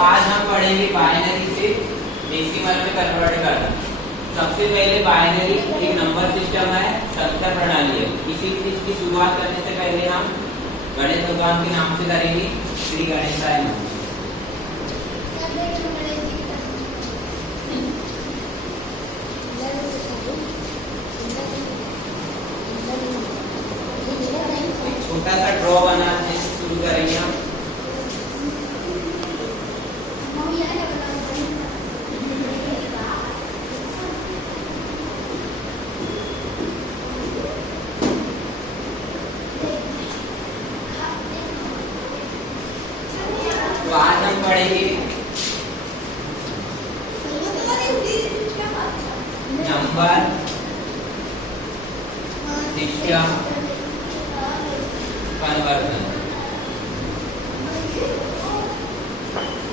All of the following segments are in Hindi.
आज हम पढ़ेंगे बाइनरी से डेसिमल में कन्वर्ट करना। सबसे पहले बाइनरी एक नंबर सिस्टम है, संख्या प्रणाली है। इसी चीज की शुरुआत करने से पहले हम गणेश भगवान के नाम से करेंगे। श्री गणेशाय नमः। छोटा सा ड्रॉ बनाने से शुरू करेंगे हम। तो आज हम पढ़ेंगे number system conversion.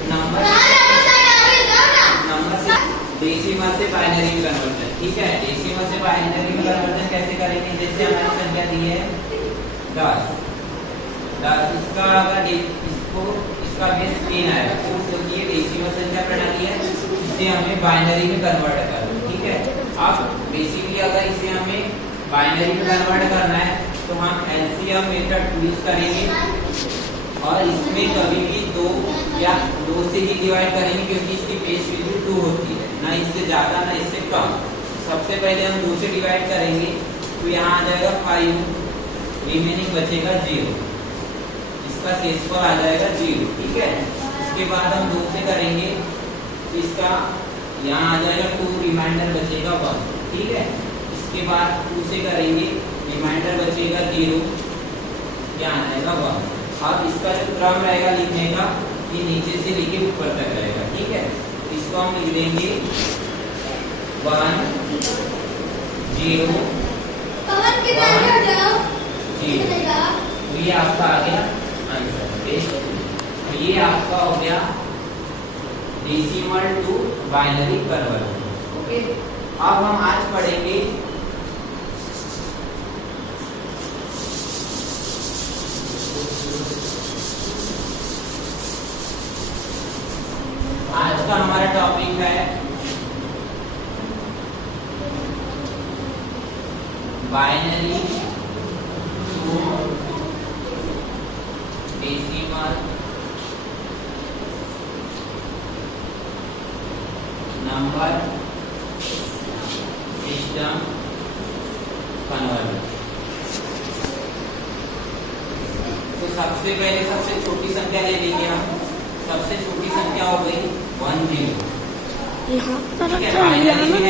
Number decimal से बाइनरी में कन्वर्जन। ठीक है, डेसिमल से बाइनरी में कन्वर्जन कैसे करेंगे? जैसे हमारी संख्या दी है 10, इसका अगर इसका बेस 3 आएगा तो ये डेसिमल संख्या प्रणाली है, इसे हमें बाइनरी में कन्वर्ट करना है। ठीक है, अब बेसिकली अगर इसे हमें बाइनरी में कन्वर्ट करना है तो हम एलसीएम मेथड यूज करेंगे और इसमें कभी भी 2 या 2 से ही डिवाइड करेंगे, क्योंकि इसकी बेस वैल्यू 2 होती है, ना इससे ज्यादा ना इससे कम। सबसे पहले हम 2 से डिवाइड करेंगे तो यहाँ आ जाएगा 5, रिमेनिंग बचेगा 0, इसका शेषफल आ जाएगा 0। ठीक है, इसके बाद हम 2 से करेंगे तो इसका यहाँ आ जाएगा 2, रिमाइंडर बचेगा 1। ठीक है, इसके बाद 2 से करेंगे, रिमाइंडर बचेगा 0, यहाँ आ जाएगा 1। अब इसका जो क्रम रहेगा लिखने का, ये नीचे से लेके ऊपर तक रहेगा। ठीक है, इसको हम लिख देंगे 1 0 1 0। तो ये आपका आ गया आंसर। तो ये आपका हो गया decimal to binary conversion. Okay, अब हम आज पढ़ेंगे आज का हमारा टॉपिक है binary to decimal number system conversion. तो सबसे पहले सबसे छोटी संख्या ले लेंगे हम। सबसे छोटी संख्या हो गई 1 0। यहाँ पर इसे हमें डेसिमल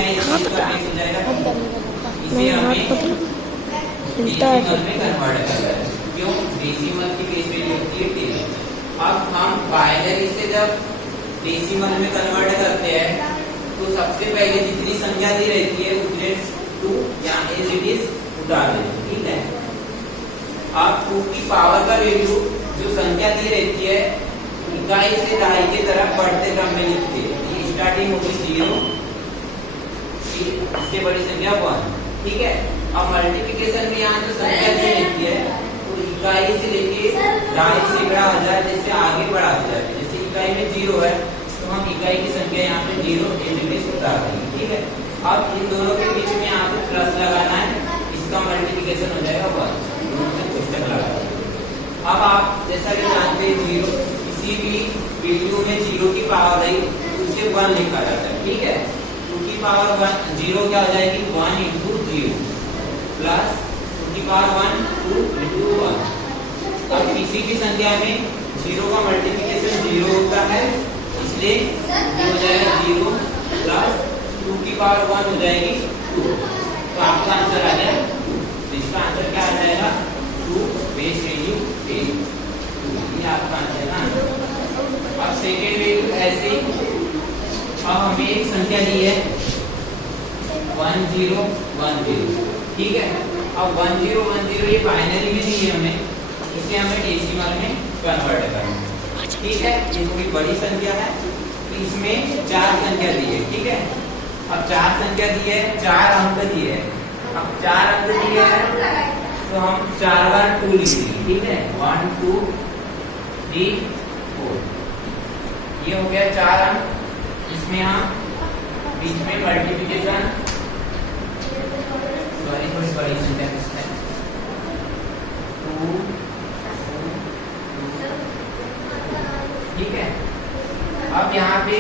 में कन्वर्ट करना है। क्यों? डेसिमल की बेस वैल्यू होती है 3। अब हम बाइनरी से जब डेसिमल में कन्वर्ट करते हैं तो सबसे पहले जितनी संख्या दी रहती है उतने 2 या एज इट इज उठा देते। ठीक है, अब 2 की पावर का वैल्यू जो संख्या दी रहती है इकाई से दहाई की तरफ बढ़ते क्रम में लिखते हैं। ये स्टार्टिंग होगी 0, इससे बड़ी संख्या 1। ठीक है, अब मल्टीप्लिकेशन में यहाँ जो संख्या दी रहती है तो इकाई से लेके दहाई सैकड़ा हजार जैसे आगे बढ़ाते जाते हैं। जैसे इकाई में 0 है तो हम इकाई की संख्या यहाँ पे 0 एलिमेंट उतार देंगे। ठीक है, अब इन दोनों के बीच में यहाँ पे प्लस लगाना है, इसका मल्टीप्लिकेशन हो जाएगा 1, दोनों में कोष्टक लगा देंगे। अब आप जैसा कि जानते हैं 0 किसी भी वैल्यू में 0 की पावर आई तो उसे 1 लिखा जाता है। ठीक है, 2 की पावर 1 0 क्या हो जाएगी 1 into 0 प्लस 2 की पावर 1 2 into 1। अब किसी भी संख्या में 0 का मल्टीप्लिकेशन 0 होता है, इसलिए ये हो जाएगा 0 प्लस 2 की पावर 1 हो जाएगी 2। तो आपका आंसर आ गया 2। इसका आंसर क्या आ जाएगा 2 बेस वैल्यू 8। ये आपका आंसर है। अब सेकेंड वैल्यू ऐसे ही, अब हमें एक संख्या दी है 1 0 1 0। ठीक है, अब 1 0 1 0 ये बाइनरी में दी है हमें, इसे हमें डेसिमल में कन्वर्ट करना है। ठीक है, ये थोड़ी बड़ी संख्या है तो इसमें 4 संख्या दी है। ठीक है, अब 4 संख्या दी है, 4 अंक दिए है। अब 4 अंक दिए है तो हम 4 बार 2 लिखेंगे। ठीक है, 1 2 3 4। ये हो गया 4 अंक। इसमें यहाँ बीच में मल्टीप्लिकेशन, सॉरी थोड़ी बड़ी संख्या है 2 ठीक है। अब यहाँ पे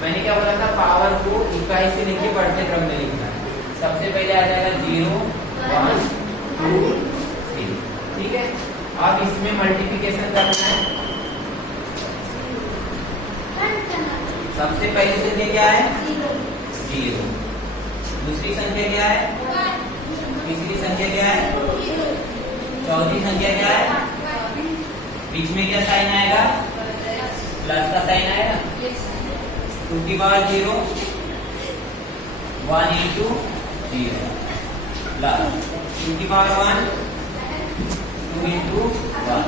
मैंने क्या बोला था, पावर को इकाई से लेके बढ़ते क्रम में लिखना है। सबसे पहले आ जाएगा 0 1 2 3 ठीक है। अब इसमें मल्टीप्लिकेशन करना है। सबसे पहली संख्या क्या है 0, दूसरी संख्या क्या है, तीसरी संख्या क्या है, चौथी संख्या क्या है, बीच में क्या साइन आएगा, प्लस का साइन आएगा। 2 की पावर 0 1 into 0 प्लस 2 की पावर 1 2 into 1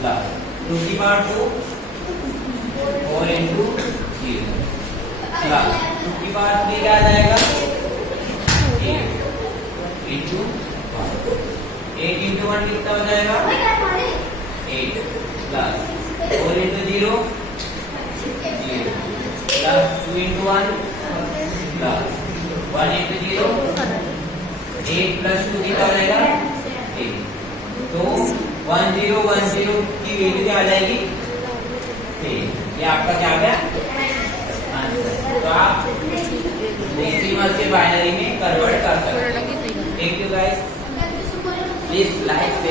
प्लस 2 की पावर 2 4 into 0 प्लस 2 की पावर 3 क्या आ जाएगा 8 into 1। 8 into 1 कितना हो जाएगा 8 plus 4 into 0 0 plus 2 into 1 plus 1 into 0 8 plus 2 कितना हो जाएगा 8। तो 1 0 1 0 की वैल्यू क्या आ जाएगी 8। ये आपका क्या आ गया आंसर। तो आप डेसिमल से बाइनरी में कन्वर्ट कर सकते हैं। Thank you guys, please like share.